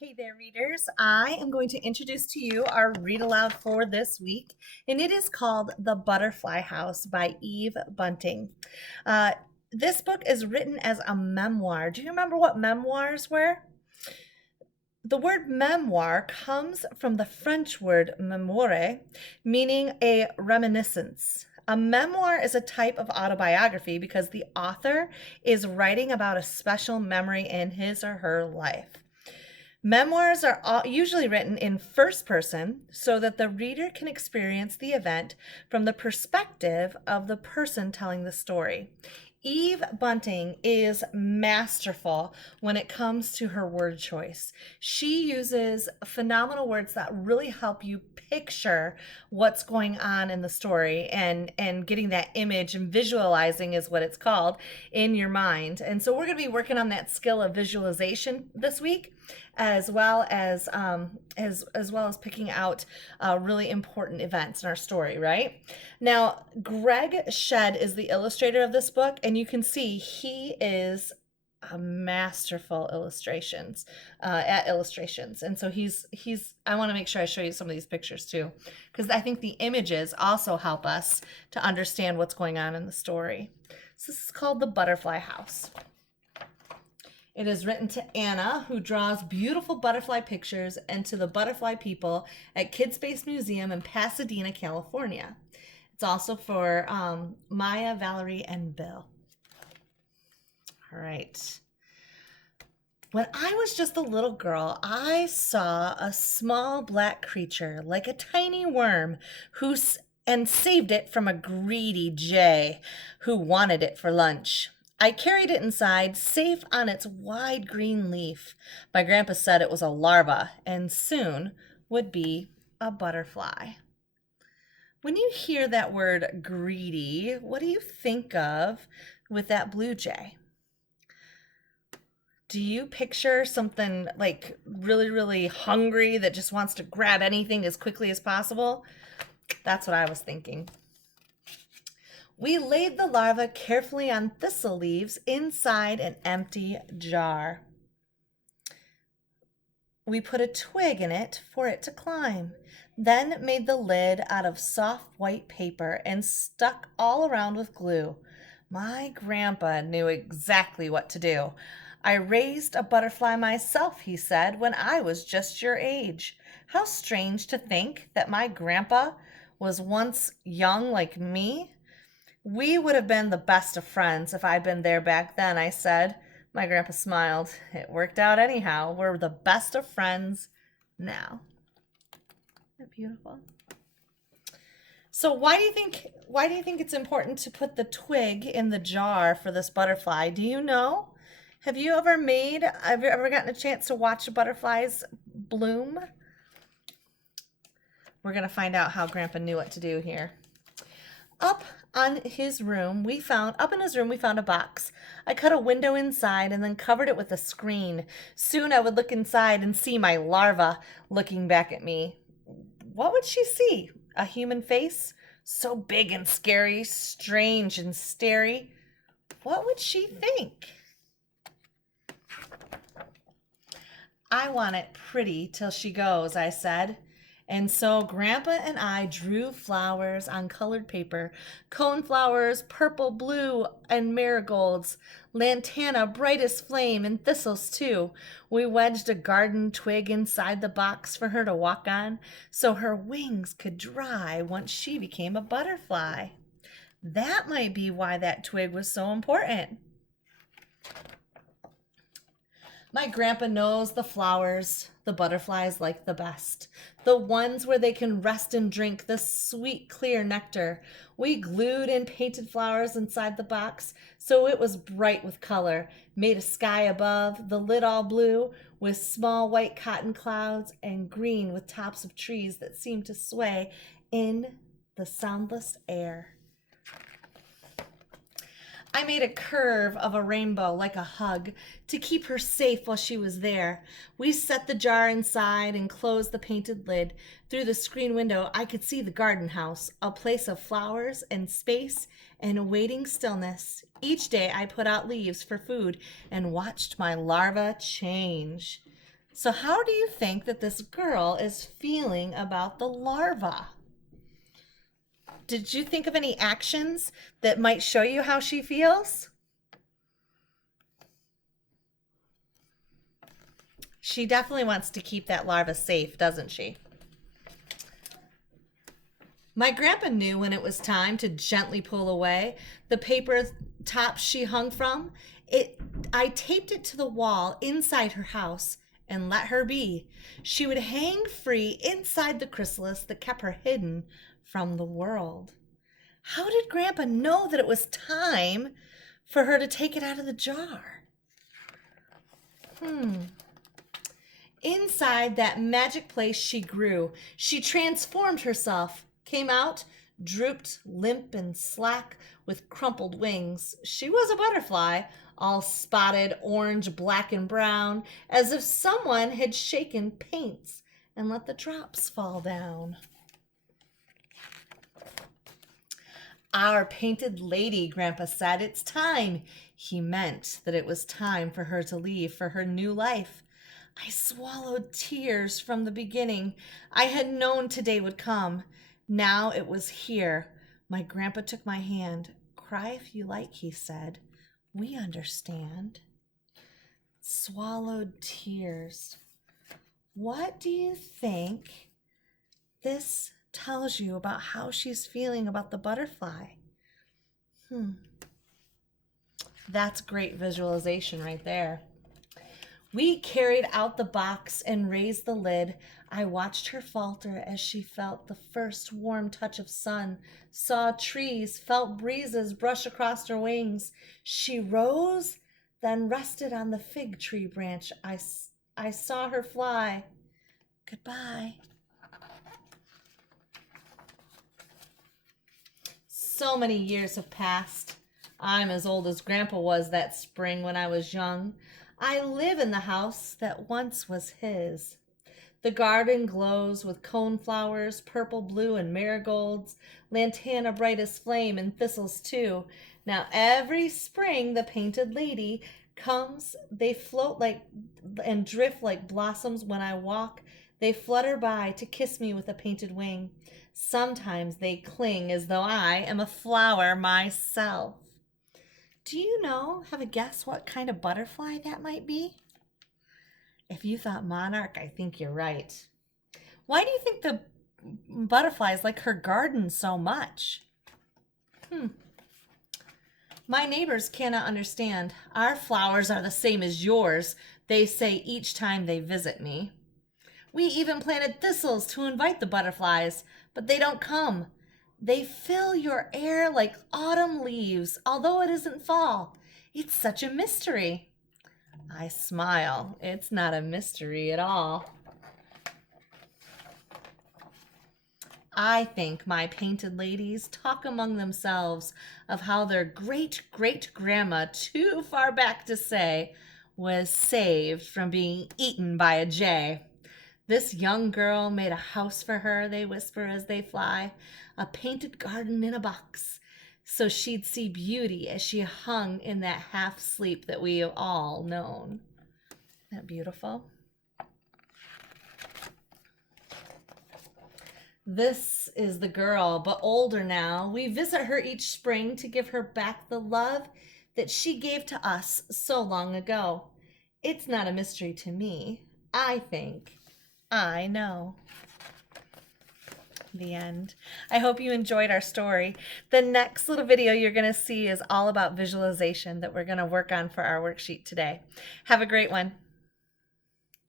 Hey there, readers. I am going to introduce to you our read aloud for this week, and it is called The Butterfly House by Eve Bunting. Uh, this book is written as a memoir. Do you remember what memoirs were? The word memoir comes from the French word mémoire, meaning a reminiscence. A memoir is a type of autobiography because the author is writing about a special memory in his or her life. Memoirs are usually written in first person so that the reader can experience the event from the perspective of the person telling the story. Eve Bunting is masterful when it comes to her word choice. She uses phenomenal words that really help you picture what's going on in the story and getting that image and visualizing is what it's called in your mind. And so we're going to be working on that skill of visualization this week as well as picking out really important events in our story, right? Now, Greg Shed is the illustrator of this book, and you can see he is a masterful at illustrations. And so he's I want to make sure I show you some of these pictures too, because I think the images also help us to understand what's going on in the story. So this is called The Butterfly House. It is written to Anna, who draws beautiful butterfly pictures, and to the butterfly people at Kid Space Museum in Pasadena, California. It's also for Maya, Valerie, and Bill. All right. When I was just a little girl, I saw a small black creature, like a tiny worm, and saved it from a greedy jay who wanted it for lunch. I carried it inside, safe on its wide green leaf. My grandpa said it was a larva and soon would be a butterfly. When you hear that word greedy, what do you think of with that blue jay? Do you picture something like really, really hungry that just wants to grab anything as quickly as possible? That's what I was thinking. We laid the larva carefully on thistle leaves inside an empty jar. We put a twig in it for it to climb, then made the lid out of soft white paper and stuck all around with glue. My grandpa knew exactly what to do. I raised a butterfly myself, he said, when I was just your age. How strange to think that my grandpa was once young like me. We would have been the best of friends if I'd been there back then, I said. My grandpa smiled. It worked out anyhow. We're the best of friends now. Isn't that beautiful? So why do you think it's important to put the twig in the jar for this butterfly? Do you know? Have you ever gotten a chance to watch butterflies bloom? We're going to find out how Grandpa knew what to do here. Up in his room, we found a box. I cut a window inside and then covered it with a screen. Soon I would look inside and see my larva looking back at me. What would she see? A human face? So big and scary, strange and starey. What would she think? I want it pretty till she goes, I said. And so Grandpa and I drew flowers on colored paper, coneflowers, purple, blue, and marigolds, lantana, brightest flame, and thistles too. We wedged a garden twig inside the box for her to walk on, so her wings could dry once she became a butterfly. That might be why that twig was so important. My grandpa knows the flowers the butterflies like the best, the ones where they can rest and drink the sweet, clear nectar. We glued and painted flowers inside the box so it was bright with color, made a sky above, the lid all blue, with small white cotton clouds, and green with tops of trees that seemed to sway in the soundless air. I made a curve of a rainbow like a hug to keep her safe while she was there. We set the jar inside and closed the painted lid. Through the screen window, I could see the garden house, a place of flowers and space and awaiting stillness. Each day I put out leaves for food and watched my larva change. So how do you think that this girl is feeling about the larva? Did you think of any actions that might show you how she feels? She definitely wants to keep that larva safe, doesn't she? My grandpa knew when it was time to gently pull away the paper top she hung from. I taped it to the wall inside her house and let her be. She would hang free inside the chrysalis that kept her hidden from the world. How did Grandpa know that it was time for her to take it out of the jar? Inside that magic place she grew. She transformed herself, came out, drooped, limp and slack, with crumpled wings. She was a butterfly, all spotted orange, black, and brown, as if someone had shaken paints and let the drops fall down. Our painted lady, Grandpa said, it's time. He meant that it was time for her to leave for her new life. I swallowed tears from the beginning. I had known today would come. Now it was here. My grandpa took my hand. Cry if you like, he said. We understand. Swallowed tears. What do you think this tells you about how she's feeling about the butterfly? That's great visualization right there. We carried out the box and raised the lid. I watched her falter as she felt the first warm touch of sun, saw trees, felt breezes brush across her wings. She rose, then rested on the fig tree branch. I saw her fly. Goodbye. So many years have passed. I'm as old as Grandpa was that spring when I was young. I live in the house that once was his. The garden glows with coneflowers, purple, blue, and marigolds, lantana bright as flame, and thistles too. Now every spring the painted lady comes. They float like and drift like blossoms when I walk. They flutter by to kiss me with a painted wing. Sometimes they cling as though I am a flower myself. Do you have a guess what kind of butterfly that might be? If you thought monarch, I think you're right. Why do you think the butterflies like her garden so much? My neighbors cannot understand. Our flowers are the same as yours, they say each time they visit me. We even planted thistles to invite the butterflies, but they don't come. They fill your air like autumn leaves, although it isn't fall. It's such a mystery. I smile. It's not a mystery at all. I think my painted ladies talk among themselves of how their great-great-grandma, too far back to say, was saved from being eaten by a jay. This young girl made a house for her, they whisper as they fly, a painted garden in a box, so she'd see beauty as she hung in that half sleep that we have all known. Isn't that beautiful? This is the girl, but older now. We visit her each spring to give her back the love that she gave to us so long ago. It's not a mystery to me. I think I know. The end. I hope you enjoyed our story. The next little video you're going to see is all about visualization that we're going to work on for our worksheet today. Have a great one.